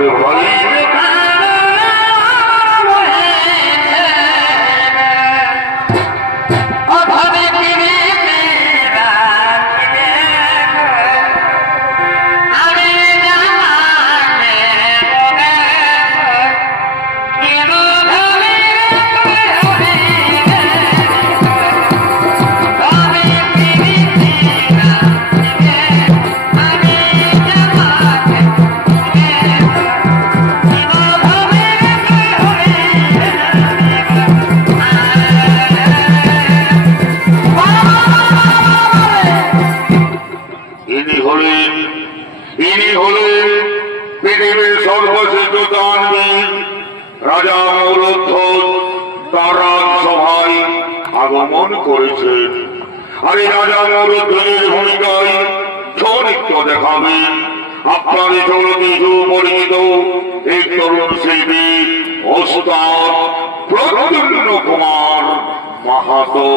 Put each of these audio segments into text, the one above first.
রে ভাই? ইনি হলেন পৃথিবীর সর্বশ্রেষ্ঠ দানবীর রাজা মৌরধ্বজ। তার রাজসভায় আগমন করেছেন। আর এই রাজা মৌরধ্বজের ভূমিকায় চরিত্র দেখাবেন আপনাদের জগতে সুপরিচিত এই তরুণ শিল্পী ওস্তাদ প্রদ্যুম্ন কুমার মাহাতো।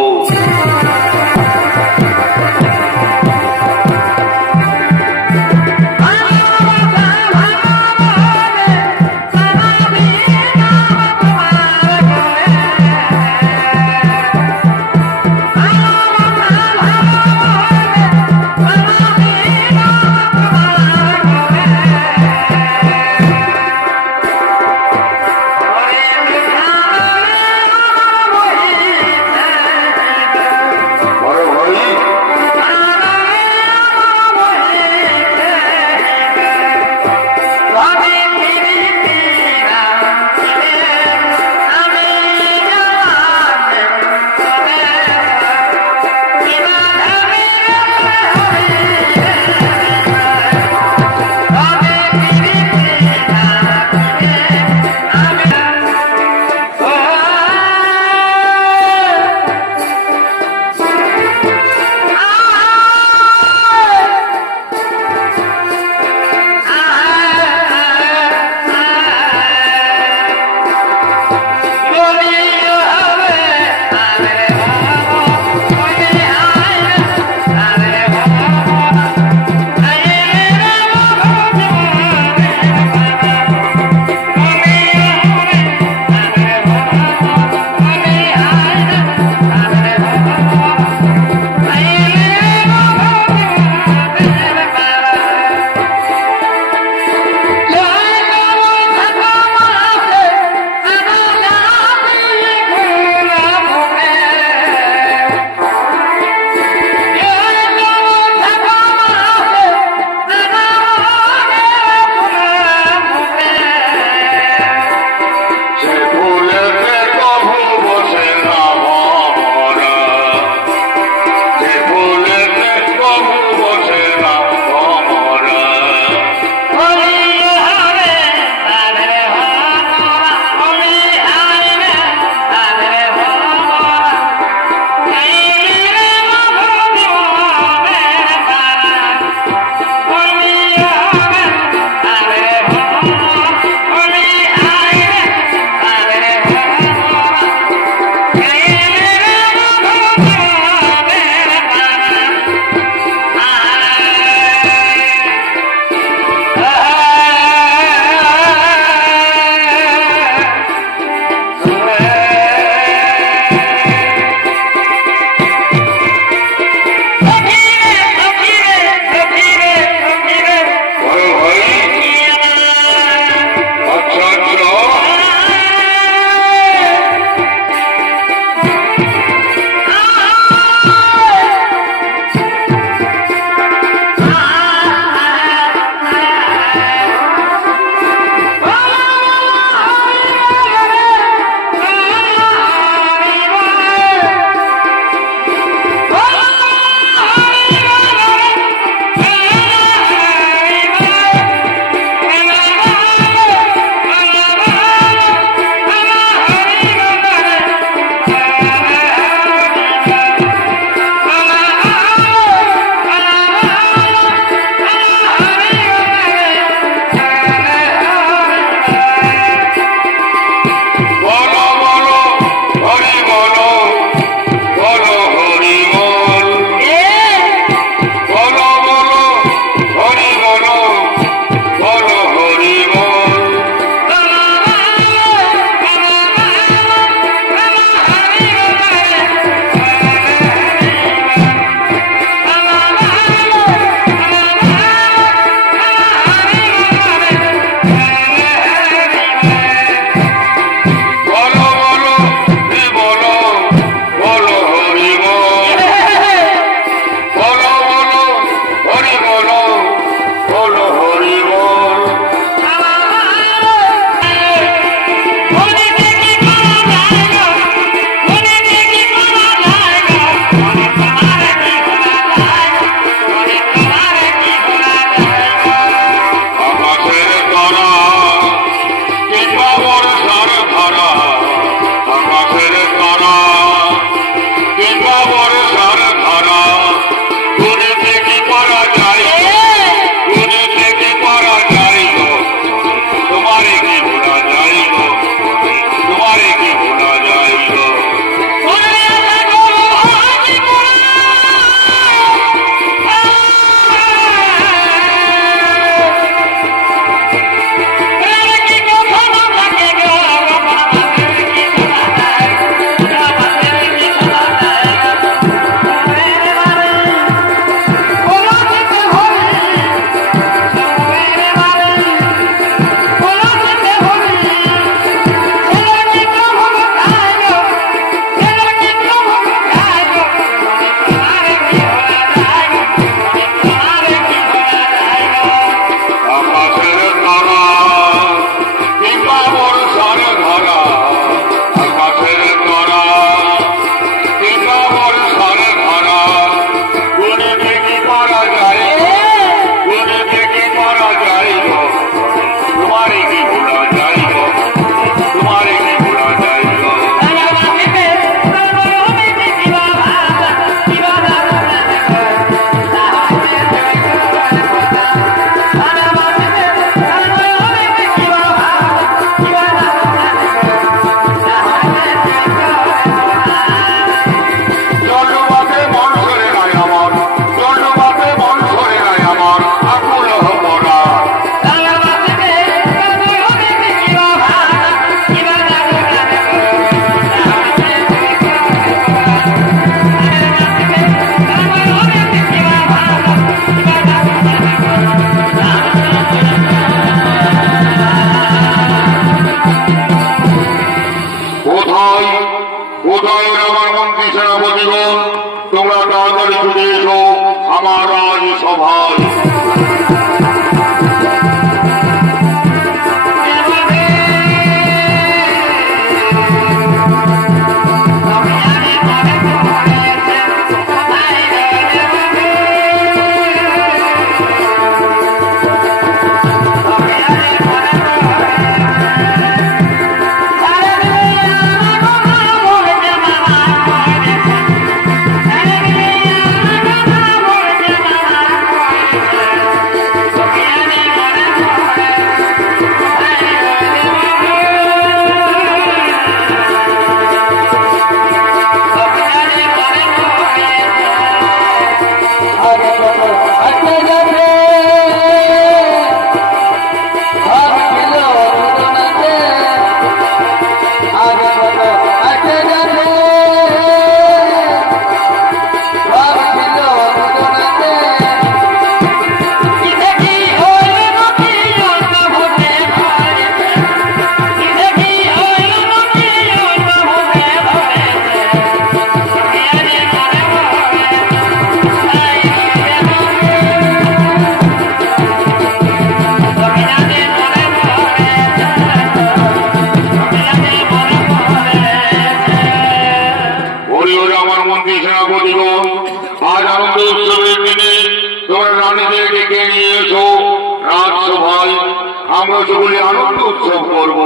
আমরা সকলে আনন্দ উৎসব করব।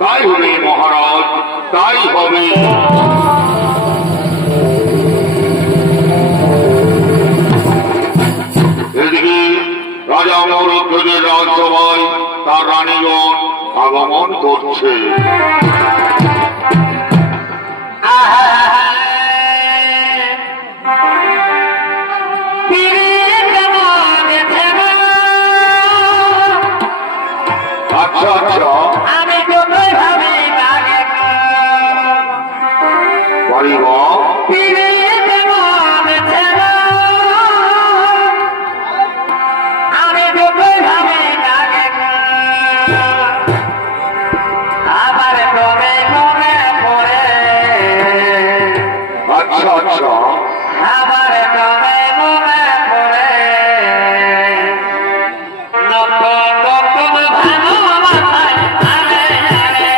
তাই হবে মহারাজ, তাই হবে। এদিকে রাজা মৌরধ্বজের রাজসভায় তার রানীগণ আগমন করছে। আচ্ছা আচ্ছা, আমি যতই ভাবি পারিব আমি যতই ভাবি আবার তবে মনে পড়ে। আচ্ছা আচ্ছা, আবার তবে মনে পড়ে নতুন নতুন ভালোবাসায় আরে আরে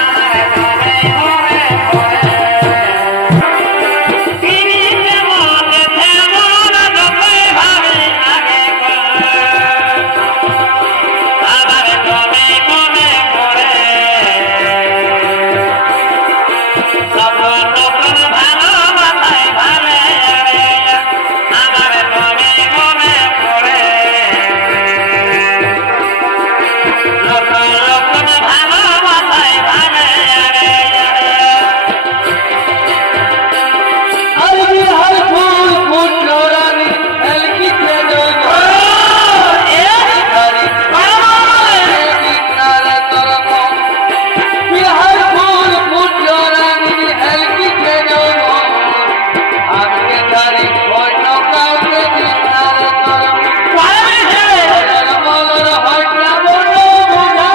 আমার তবে মনে পড়ে। তিনি যেমন তেমন যতই ভাবি আগে আবার তবে মনে পড়ে নতুন নতুন ভালোবাসায় ভালে আরে আমার তবে মনে পড়ে নতুন নতুন ভালোবাসায় ভালে আরে अलगी हर फूल फूट रानी अलगी तेरे हरी अलगी नारा तरको ये हर फूल फूट रानी अलगी तेरे आपके तारी कोई न काटे नारा तरको मोलर हटना बोलो बुझा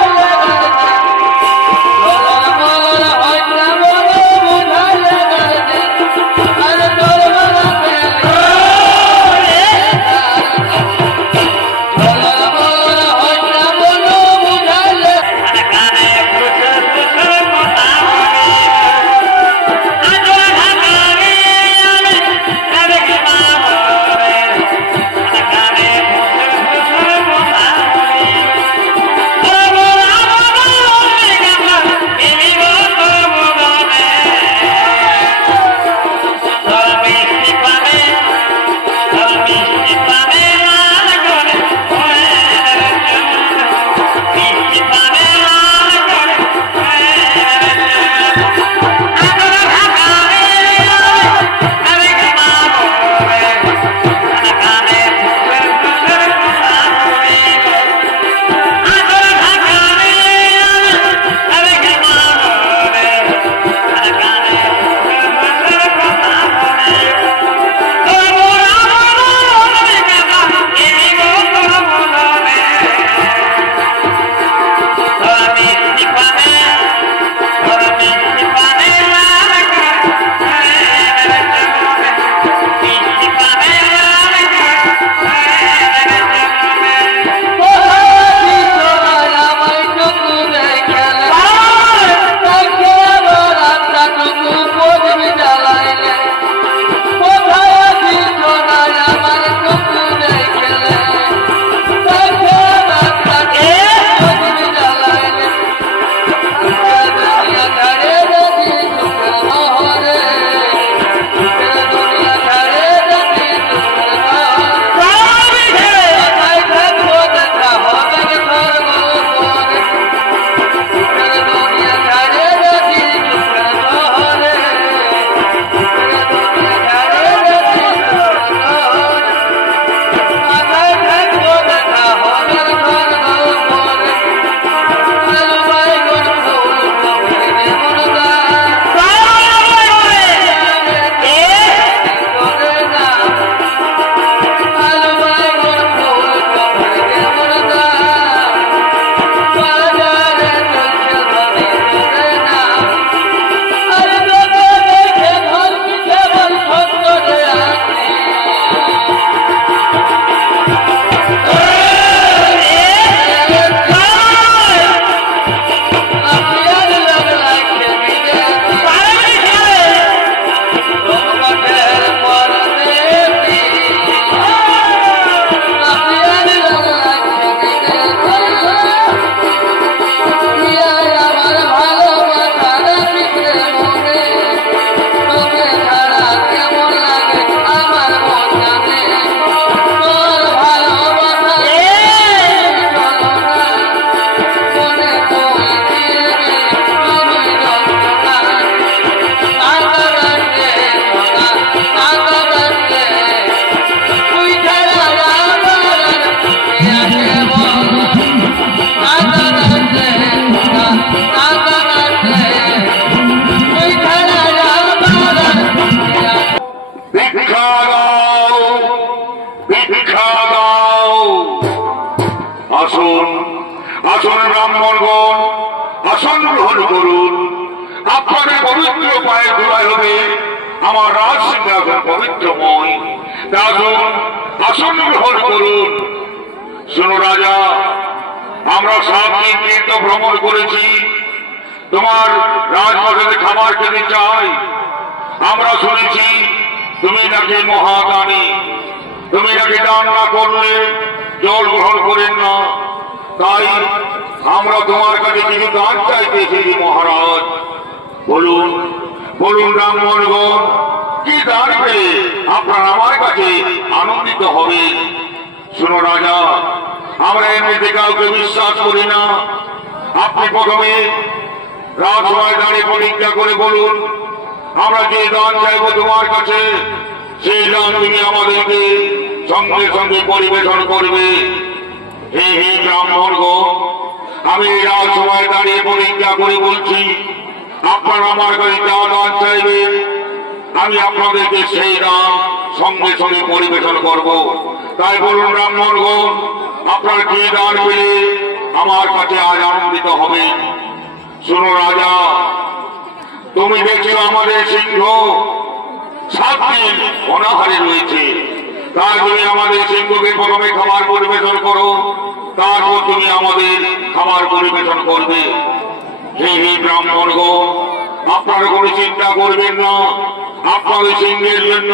ব্রাহ্মণগণ আসন গ্রহণ করুন। আপনাদের পবিত্র পায়ে ধোলাই হবে আমার রাজ সিংহাসন পবিত্রময়। আসুন আসন গ্রহণ করুন। শোনো রাজা, আমরা 7 দিন তীর্থ ভ্রমণ করেছি, তোমার রাজপ্রাসাদে খাবার খেতে চাই। আমরা শুনেছি তুমি নাকি মহাদানী, তুমি নাকি দান না করলে জল গ্রহণ করেন না, তাই আমরা তোমার কাছে কিছু দান চাইতে এসেছি মহারাজ। বলুন বলুন ব্রাহ্মণগণ, কি দান পেলে আপনার আমার কাছে আনন্দিত হবে? শোনো রাজা, আমরা এমনিতে কাউকে বিশ্বাস করি না। আপনি প্রথমে রাজসভায় দাঁড়িয়ে প্রতিজ্ঞা করে বলুন, আমরা যে দান চাইব তোমার কাছে, সেই দান তুমি আমাদেরকে সঙ্গে সঙ্গে পরিবেশন করবে। হে হে ব্রাহ্মণগণ, আমি রাজসভায় দাঁড়িয়ে প্রতিজ্ঞা করে বলছি, আপনারা আমার কাছে যা দান চাইবেন আমি আপনাদেরকে সেই দান সঙ্গে সঙ্গে পরিবেশন করব। তাই বলুন ব্রাহ্মণগণ, আপনার কি দান পেলে আমার কাছে আজ আনন্দিত হবে? শোনো রাজা, তুমি দেখছো আমাদের সিংহ 7 দিন অনাহারে রয়েছে, তাই তুমি আমাদের সিংহকে প্রথমে খাবার পরিবেশন করো, তারপর তুমি আমাদের খাবার পরিবেশন করবে। হে হে ব্রাহ্মণগণ, আপনারা কোনো চিন্তা করবেন না, আপনাদের সিংহের জন্য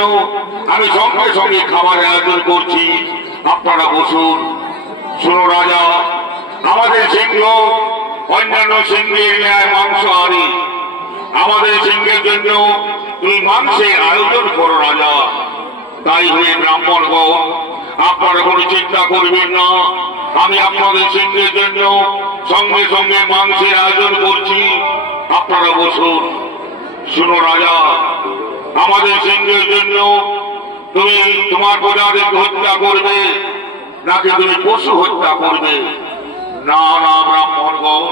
আমি সঙ্গে সঙ্গে খাবারের আয়োজন করছি, আপনারা বসুন। শোনো রাজা, আমাদের সিংহ অন্যান্য সিংহের ন্যায় মাংসাহারী, আমাদের সিংহের জন্য তুমি মাংসের আয়োজন করো রাজা। তাই হয়ে ব্রাহ্মণগণ, আপনারা কোনো চিন্তা করবেন না, আমি আপনাদের সিংহের জন্য সঙ্গে সঙ্গে মাংসের আয়োজন করছি, আপনারা বসুন। শুনো রাজা, আমাদের সিংহের জন্য তুমি তোমার প্রজাদেরকে হত্যা করবে নাকি তুমি পশু হত্যা করবে? না না ব্রাহ্মণগণ,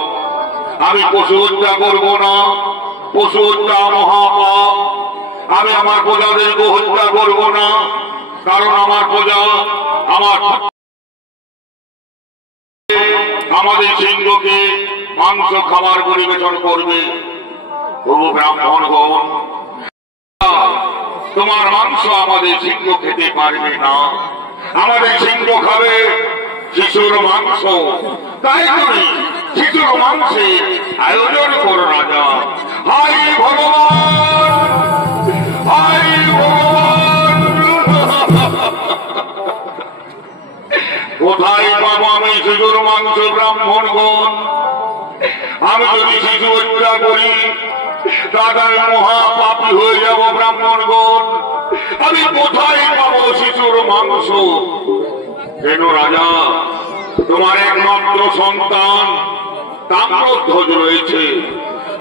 আমি পশু হত্যা করব না, পশু হত্যা মহাপাপ। আমি আমার প্রজাদেরকে হত্যা করব না, কারণ আমার প্রজা আমাদের সিংহকে মাংস খাবার পরিবেশন করবে। ও ব্রাহ্মণগণ, তোমার মাংস আমাদের সিংহ খেতে পারবে না, আমাদের সিংহ খাবে শিশুর মাংস। তাই তুমি শিশুর মাংসের আয়োজন করো রাজা। হাই ভগবান, হাই ভগবান, কোথায় পাবো আমি শিশুর মাংস ব্রাহ্মণগণ? আমি যদি শিশু হত্যা করি তাদের মহাপাপী হয়ে যাব ব্রাহ্মণগণ। আমি কোথায় পাবো শিশুর মাংস? কেন রাজা, তোমার একমাত্র সন্তান তাম্রধ্বজ রয়েছে,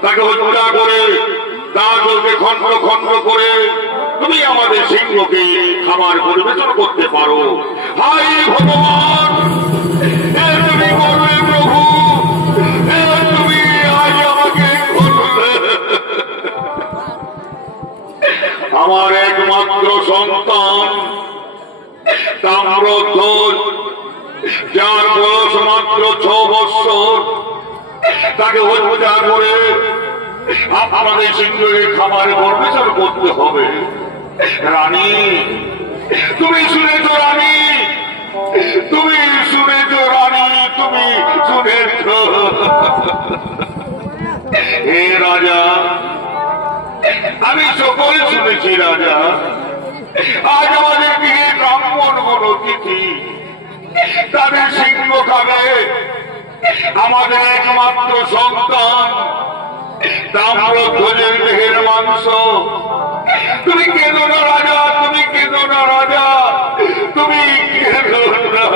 তাকে হত্যা করে দাঁতকে খণ্ড খণ্ড করে তুমি আমাদের সিংহকে খাবার পরিবেশন করতে পারো। হাই ভগবান, তুমি করবে প্রভু, তুমি আজ আমাকে আমার একমাত্র সন্তান তাম্রধ্বজ, যার বয়স মাত্র 6 বৎসর, তাকে হত্যা করে আপনাদের সিংহকে খাবার পরিবেশন করতে হবে। রানী, তুমি শুনেছ রানী, তুমি শুনেছ রানী, তুমি শুনেছ। হে রাজা, আমি সকল শুনেছি রাজা। আজ আমাদের গৃহে ব্রাহ্মণ বড় অতিথি, তাদের সিংহ খাবে আমাদের একমাত্র সন্তান তাম্রধ্বজের দেহের মাংস। তুমি কেঁদো না রাজা, তুমি কেঁদো না রাজা, তুমি কেঁদো না।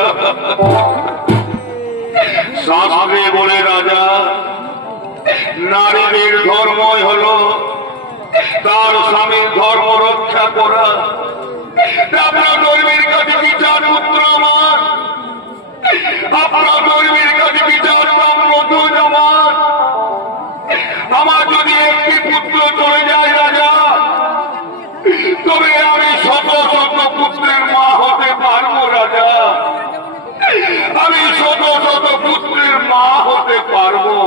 শাস্ত্রে বলে রাজা, নারীদের ধর্মই হলো তার স্বামীর ধর্ম রক্ষা করা। আপনার ধর্মের কাছে বিচার পুত্র আমার, আপনার ধর্মের কাছে বিচার তাম্রধ্বজ আমার। আমার যদি একটি পুত্র চলে যায় রাজা, তবে আমি শত শত পুত্রের মা হতে পারবো রাজা, আমি শত শত পুত্রের মা হতে করতে পারবো,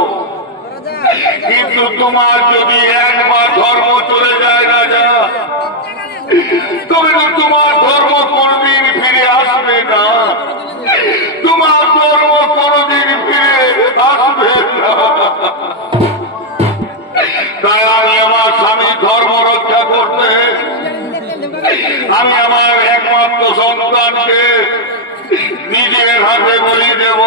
কিন্তু তোমার যদি একবার ধর্ম চলে যায় না যা, তবে তো তোমার ধর্ম কোনদিন ফিরে আসবে না, তোমার ধর্ম কোনদিন ফিরে আসবে না। তাই আমি আমার স্বামী ধর্ম রক্ষা করতে আমি আমার একমাত্র সন্তানকে নিজের হাতে বলি দেব।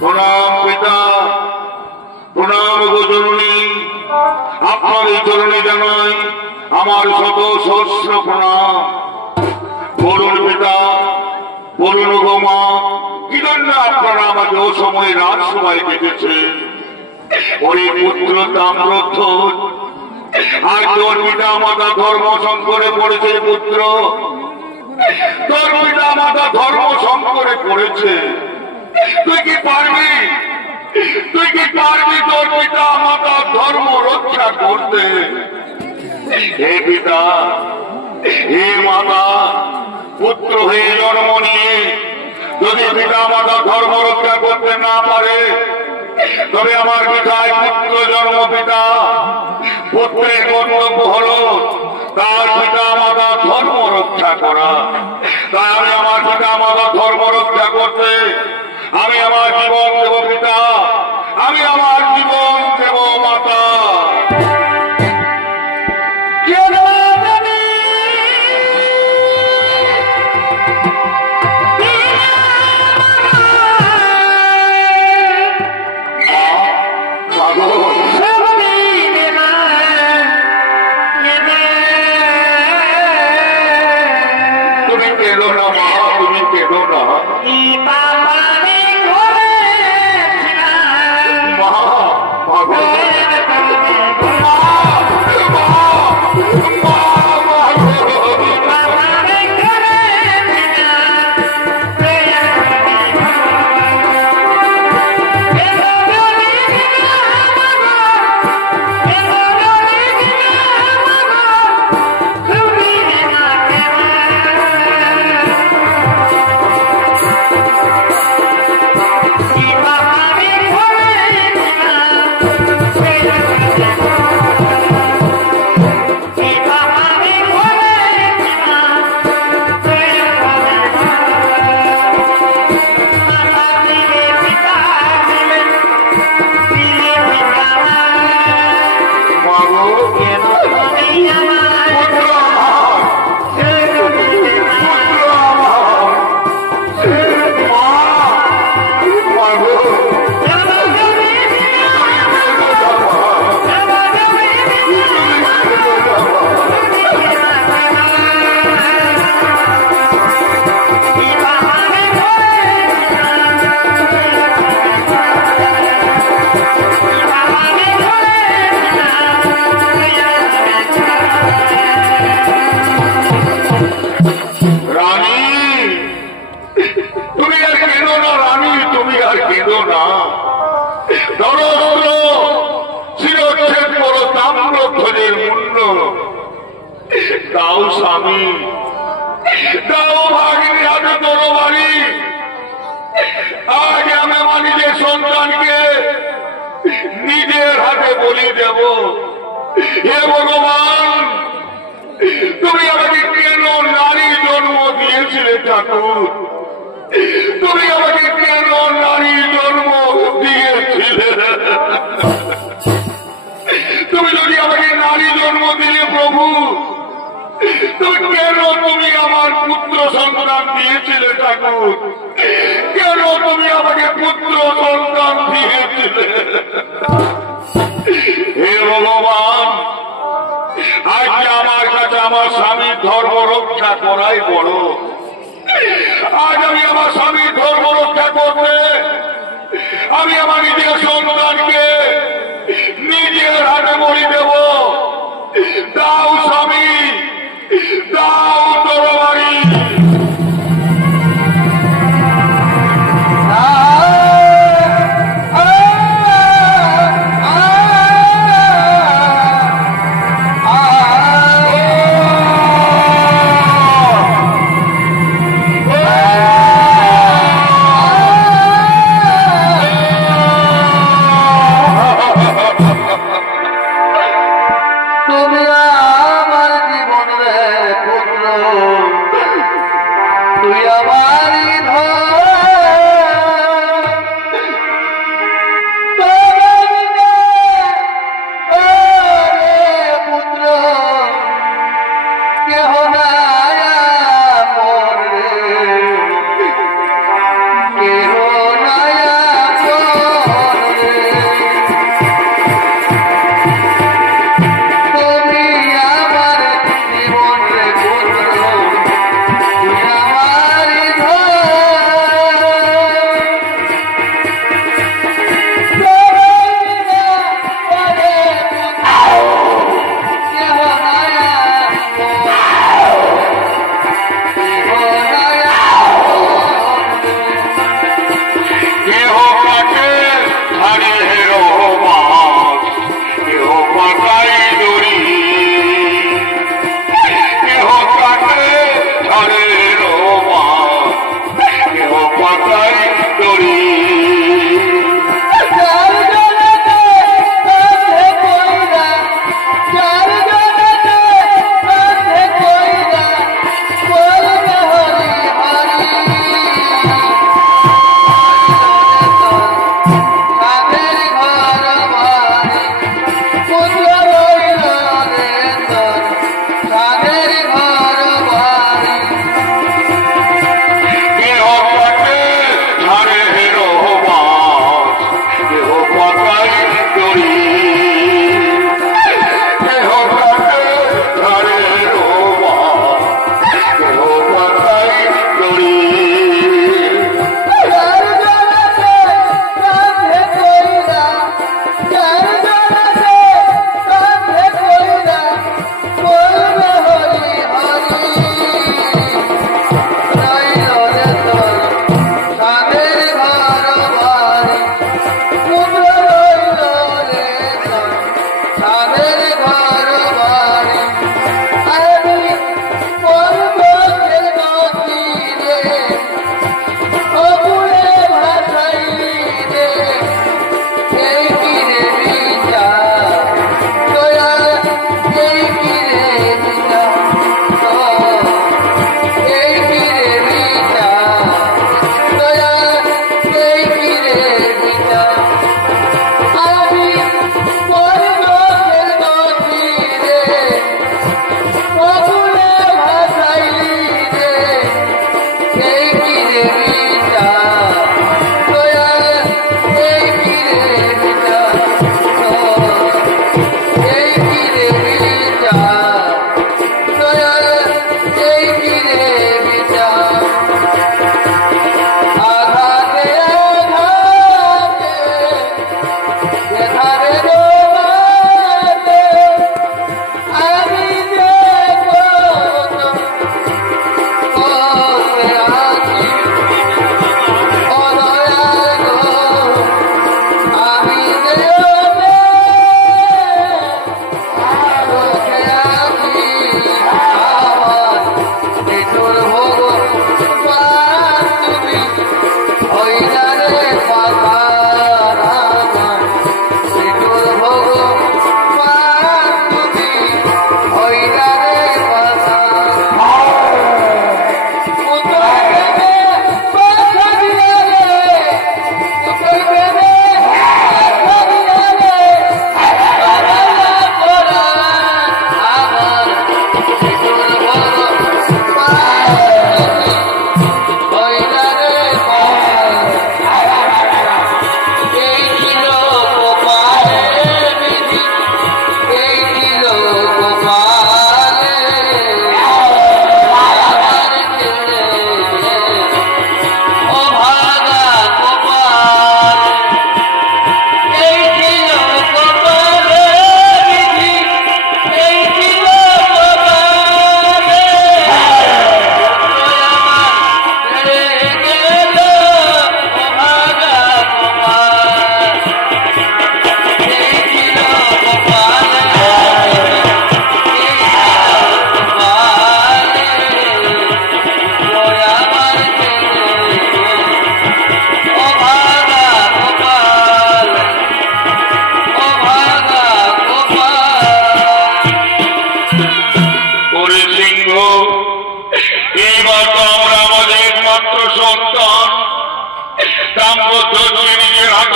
প্রণাম পিতা, প্রণাম গোজননী, আপনার এই চরণে জানাই আমার শত সহস্র প্রণাম। বলুন পিতা, বলুন গো মা, কি জন্য আপনারা আমাকে ও সময় রাজসভায় ডেকেছে? ওরে পুত্র তাম্রধ্বজ, আর তোর পিতা মাতা ধর্ম সংকরে পড়েছে। পুত্র, তোর পিতা মাতা ধর্ম সংকরে পড়েছে, তুই কি পারবি? তুই কি পারবি তোর পিতা মাতা ধর্ম রক্ষা করতে? হে পিতা, হে মাতা, পুত্র হয়ে জন্ম নিয়ে যদি পিতা মাতা ধর্ম রক্ষা করতে না পারে, তবে আমার পিতায় পুত্র জন্ম। পিতা পুত্রের কর্তব্য হল তার পিতা মাতা ধর্ম রক্ষা করা। তাই আমি আমার পিতা মাতা ধর্ম রক্ষা করতে আমি আমার জীবন দেব। পিতা, আমি আমার জীবন দেব। মাতা, তুমি কেঁদো না মা, তুমি কেঁদো না। দাও স্বামী, দাও ভাগিনী হাতে তরবারি। আজ আমি আমার নিজের সন্তানকে নিজের হাতে বলি দেব। হে ভগবান, তুমি আমাকে কেন নারী জন্ম দিয়েছিলে ঠাকুর? তুমি আমাকে কেন নারী জন্ম দিয়েছিলে? তুমি যদি আমাকে নারী জন্ম দিলে প্রভু, তুমি কেন তুমি আমার পুত্র সন্তান দিয়েছিলে ঠাকুর? কেন তুমি আমাকে পুত্র সন্তান দিয়েছিলে? হে ভগবান, আজ আমার কাছে আমার স্বামীর ধর্ম রক্ষা করাই বড়। আজ আমি আমার স্বামীর ধর্ম রক্ষা করতে আমি আমার নিজের সন্তানকে নিজের হাতে বলি দেব। দাও স্বামী, দাও তরবারি।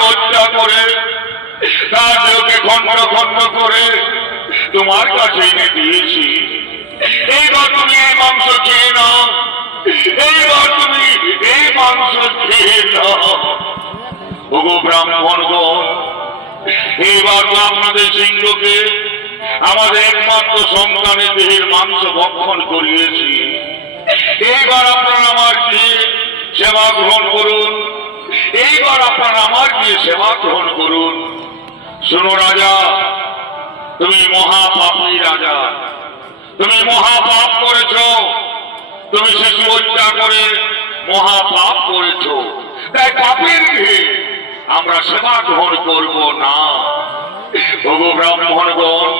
হত্যা করে তার দেহকে খণ্ড খণ্ড করে তোমার কাছে এনে দিয়েছি। এইবার তুমি এই মাংস খেয়ে নাও, এইবার তুমি এই মাংস খেয়ে নাও। ওগো ব্রাহ্মণগণ, এইবার তো আপনাদের সিংহকে আমাদের একমাত্র সন্তানের দেহের মাংস ভক্ষণ করিয়েছি। এইবার আপনারা আমার দিয়ে সেবা গ্রহণ করুন, এইবার আপনারা আমার দিয়ে সেবা গ্রহণ করুন। শোনো রাজা, তুমি মহাপাপী রাজা, তুমি মহাপাপ করেছ, তুমি শিশু হত্যা করে মহাপাপ করেছ। তাই পাপের গৃহে আমরা সেবা গ্রহণ করব না। ওগো ব্রাহ্মণগণ,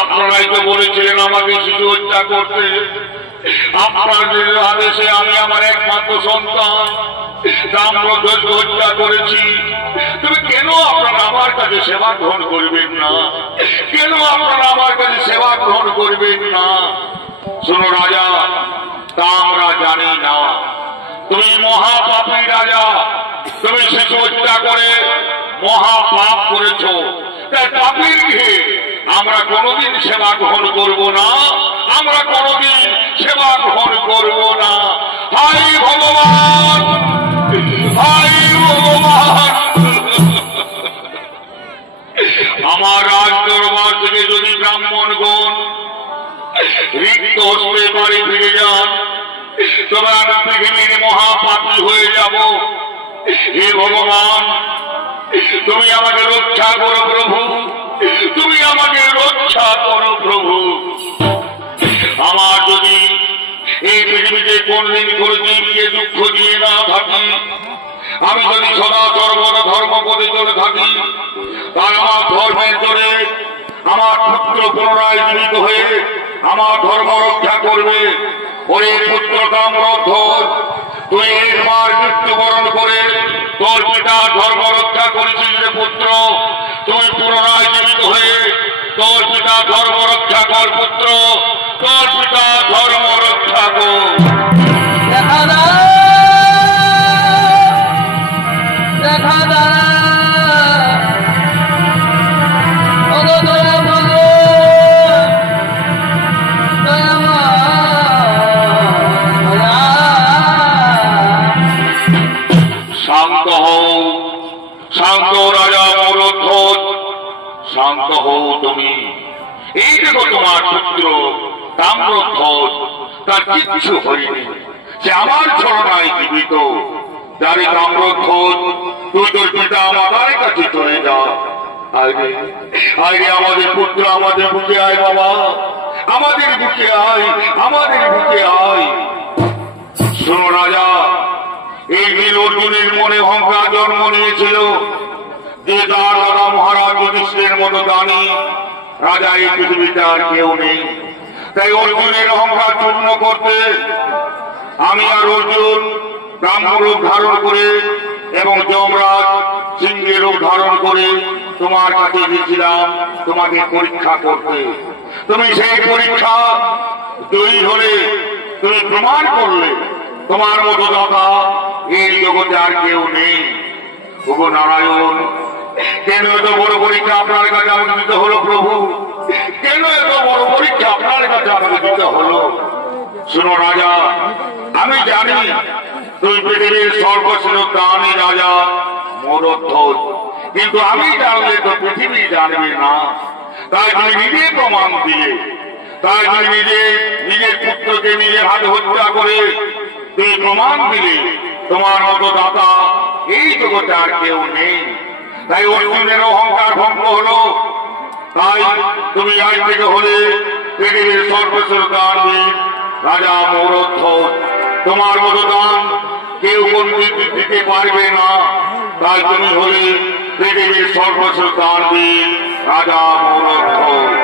আপনারাই তো বলেছিলেন আমাকে শিশু হত্যা করতে। আপনাদের আদেশে আমি আমার একমাত্র সন্তান তাম্রধ্বজ হত্যা করেছি। তুমি কেন আপনারা আমার কাছে সেবা গ্রহণ করবেন না? কেন আপনারা আমার কাছে সেবা গ্রহণ করবেন না? শোনো রাজা, তা আমরা জানি না। তুমি মহাপাপী রাজা, তুমি শিশু হত্যা করে মহাপাপ করেছ। তাই পাপীর গৃহে আমরা কোনোদিন সেবা গ্রহণ করব না, আমরা কোনোদিন সেবা গ্রহণ করব না। হাই ভগবান, হাই ভগবান, আমার রাজ দরবার থেকে যদি ব্রাহ্মণগণ রিক্ত হস্তে বাড়ি ফিরে যান, তবে আমি পৃথিবীর মহাপাপী হয়ে যাব। হে ভগবান, তুমি আমাকে রক্ষা করো প্রভু, তুমি আমাকে রক্ষা করো প্রভু। আমার যদি এই পৃথিবীতে কোনদিন কোনো জীবকে দুঃখ দিয়ে না থাকি, আমি যদি সদা সর্বদা ধর্ম পথে চলে থাকি, তার আমার ধর্মের জোরে আমার পুত্র পুনরায় জীবিত হয়ে আমার ধর্ম রক্ষা করবে। ওরে পুত্র তাম্রধ্বজ, তুই এর মার মৃত্যুবরণ করে তোর পিতার ধর্ম রক্ষা করেছিস রে পুত্র। তুই পুনরায় জীবিত হয়ে তোর পিতার ধর্ম রক্ষা কর পুত্র, তোর পিতার ধর্ম রক্ষা কর। দেখা দাও, দেখা দাও, ওগো দয়া বলো, দয়া দয়া। শান্ত হও, শান্ত রাজা মরধ্বজ, শান্ত হও তুমি। এই দেখো তোমার পুত্র তাম্রধ্বজ, তার কিচ্ছু হয়নি, সে আমার ছলনায় জীবিত। যারে তাম্রধ্বজ, তুই তোর পিতা মাতার কাছে চলে যা। আরে আরে আমাদের পুত্র আমাদের বুকে আয় বাবা, আমাদের বুকে আয়, আমাদের বুকে আয়। শোনো রাজা, এই বীর অর্জুনের মনে অহংকার জন্ম নিয়েছিল যে তার দাদা মহারাজ যুধিষ্ঠিরের মতো দানি রাজা এই পৃথিবীতে আর কেউ নেই। তাই অর্জুনের অহংকার চূর্ণ করতে আমি আর অর্জুন ব্রাহ্ম রূপ ধারণ করে এবং যমরাজ সিংহের রূপ ধারণ করে তোমার কাছে গিয়েছিলাম তোমাকে পরীক্ষা করতে। তুমি সেই পরীক্ষা জয়ী হলে, তুমি প্রমাণ করলে তোমার মতো দাদা এই জগতে আর কেউ নেই। ওগো নারায়ণ, কেন এত বড় পরীক্ষা আপনার কাছে আমাকে দিতে হলো প্রভু? কেন এত বড় পরীক্ষা আপনার কাছে আমাকে দিতে হলো? শোনো রাজা, আমি জানি তুই পৃথিবীর সর্বশ্রেষ্ঠ দানী রাজা মরধ্বজ, কিন্তু আমি জানলে তো পৃথিবী জানবে না। তাই তুমি নিজে প্রমাণ দিলে, তাই তুমি নিজের পুত্রকে নিজের হাতে হত্যা করে তুমি প্রমাণ দিলে তোমার মতো দাতা এই জগতে আর কেউ নেই। তাই অর্জুনের অহংকার ভঙ্গ হলো। তাই তুমি আজ থেকে হলে পৃথিবীর সর্বশ্রেষ্ঠ দানবীর রাজা মরধ্বজ। তোমার মতো দান কেউ কোনদিন দিতে পারবে না। তাই তুমি হলে পৃথিবীর সর্বশ্রেষ্ঠ দানবীর রাজা মরধ্বজ।